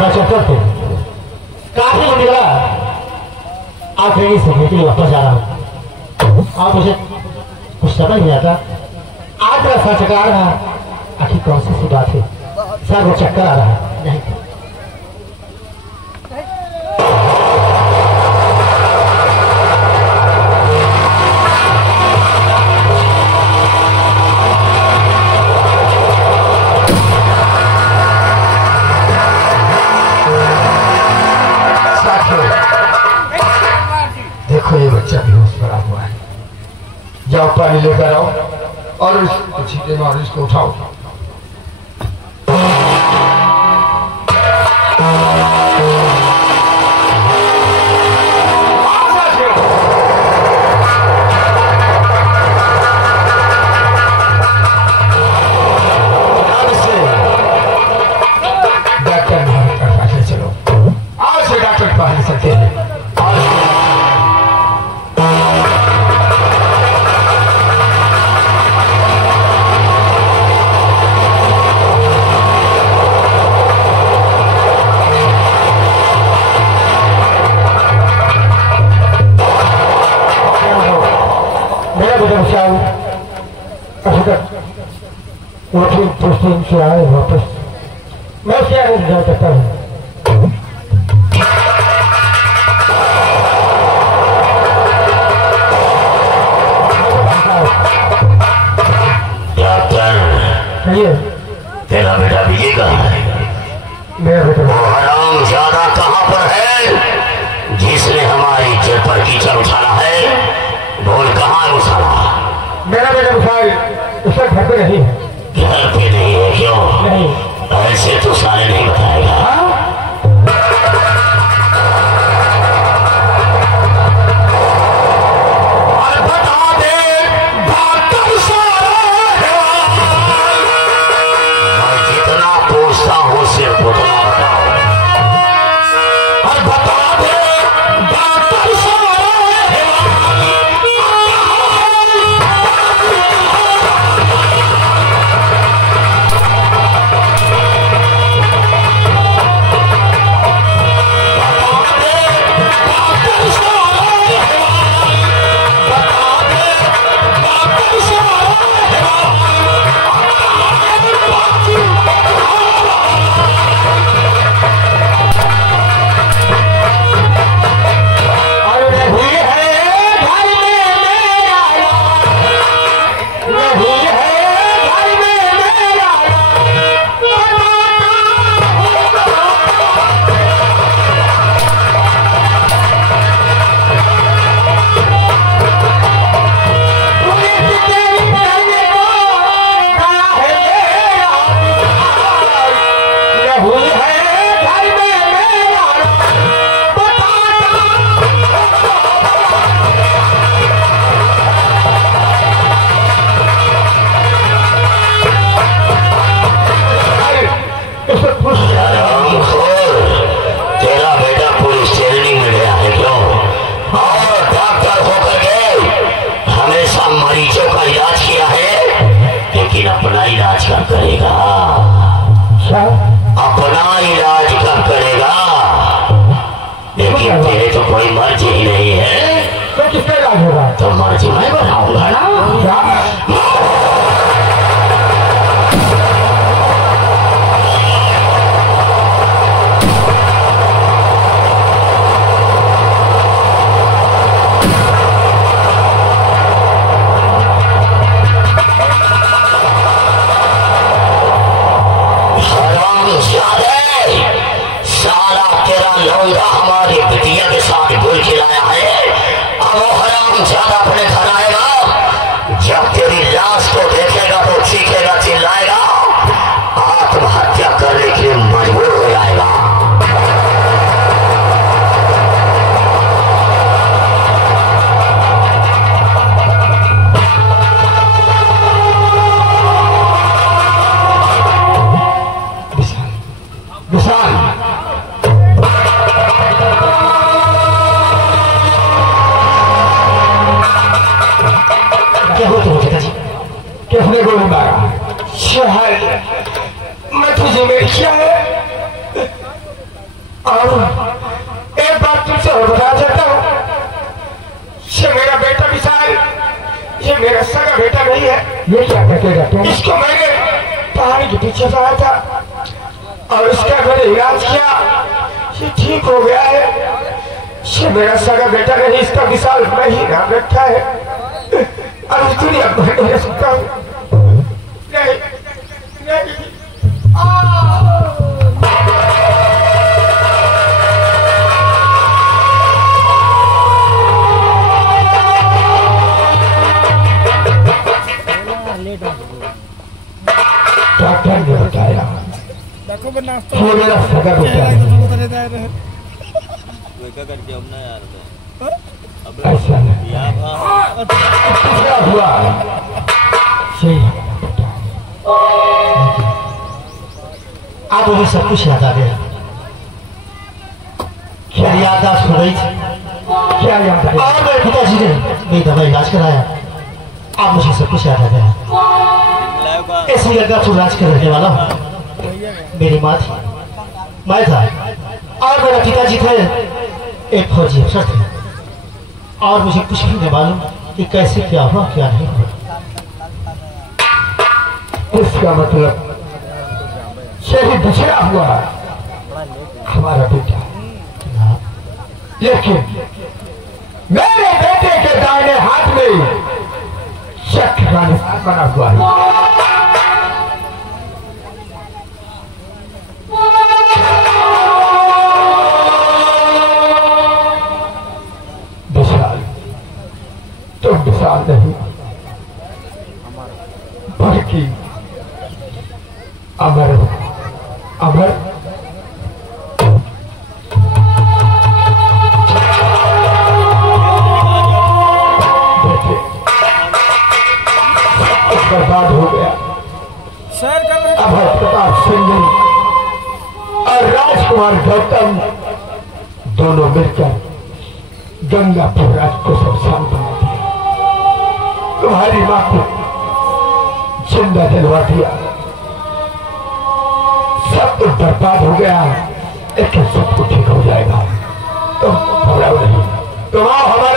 चलते काफी निकला आप ट्रेनिंग सीखने के लिए वापस आ रहा हूँ। आप मुझे कुछ समझ नहीं आता। आज मेरा सर चक्कर आ रहा है। आखिर कौन सी बात है? सर वो चक्कर आ रहा है नहीं। देखो ये बच्चा बेहोश पड़ा हुआ है। जाओ पानी लेकर आओ और इसको छींटे मारो, इसको उठाओ। डॉक्टर के पास चलो। आज से डॉक्टर के पास सकते हैं। से आए वापस मैं उसके आगे जा सकता हूँ। तेरा बेटा विजय कहाँ है? मेरा बेटा वो हराम ज्यादा कहाँ पर है जिसने हमारी इज्जत पर कीचड़ उछाला है? बोल कहाँ है उछाला? मेरा बेटा विशाल उसका घर पे नहीं है। घर पे नहीं है क्यों? नहीं। ऐसे तो सारे नहीं बताएगा। अपना इलाज कब करेगा? लेकिन तेरे तो कोई मर्जी ही नहीं है। तो किसका इलाज होगा? तो मर्जी मैं बनाऊंगा ना। हमारी बिटिया के साथ भूल खिलाया है। अब वो हराम ज्यादा अपने घर आएगा। जब तेरी लाश को देखेगा तो चीखेगा, चिल्लाएगा, आत्महत्या करने के लिए मजबूर हो जाएगा। विशाल किसने गोली मारा? मैं तुझे मेरी क्या है? और एक बात तुमसे और बताना चाहता हूँ, ये मेरा बेटा विशाल, ये मेरा सगा बेटा नहीं है। ये क्या कहेगा तुम? इसको मैंने पहाड़ी के पीछे लाया था और इसका मैंने इलाज किया, ये ठीक हो गया है। ये मेरा सगा बेटा नहीं, इसका विशाल मैं ही नाम रखा है। और इस दुनिया में नहीं रह सकता हूँ। नहीं नहीं डॉक्टर ने बताया ये मेरा सगा बेटा है। ऐसा नहीं क्या हुआ? सही आप मुझे सब कुछ याद आ गया। क्या याददाश्त हो गई थी? क्या याद आ गया? और मेरे पिताजी ने मेरी दवा इलाज कराया, आप मुझे सब कुछ याद आ गया। ऐसी जगह तो राज कर रहने वाला मेरी माँ थी, मैं था और मेरा पिताजी थे एक फौजी अफसर थे। और मुझे कुछ भी नहीं मालूम कि कैसे क्या हुआ क्या नहीं हुआ। इसका मतलब शरीर बिछड़ा हुआ हमारा बेटा, लेकिन मेरे बेटे के दाहिने हाथ में शक का निशान बना हुआ है। तुम विशाल नहीं बल्कि अमर अमर बेटे बर्बाद हो गया। अभय प्रताप सिंह और राजकुमार गौतम दोनों मिलकर गंगापुर राज को शमशान बना दिया। तुम्हारी मां को जिंदा जलवा दिया। सब कुछ बर्बाद हो गया, लेकिन सब कुछ ठीक हो जाएगा। तुम घबराओ नहीं, तुम आओ हमारे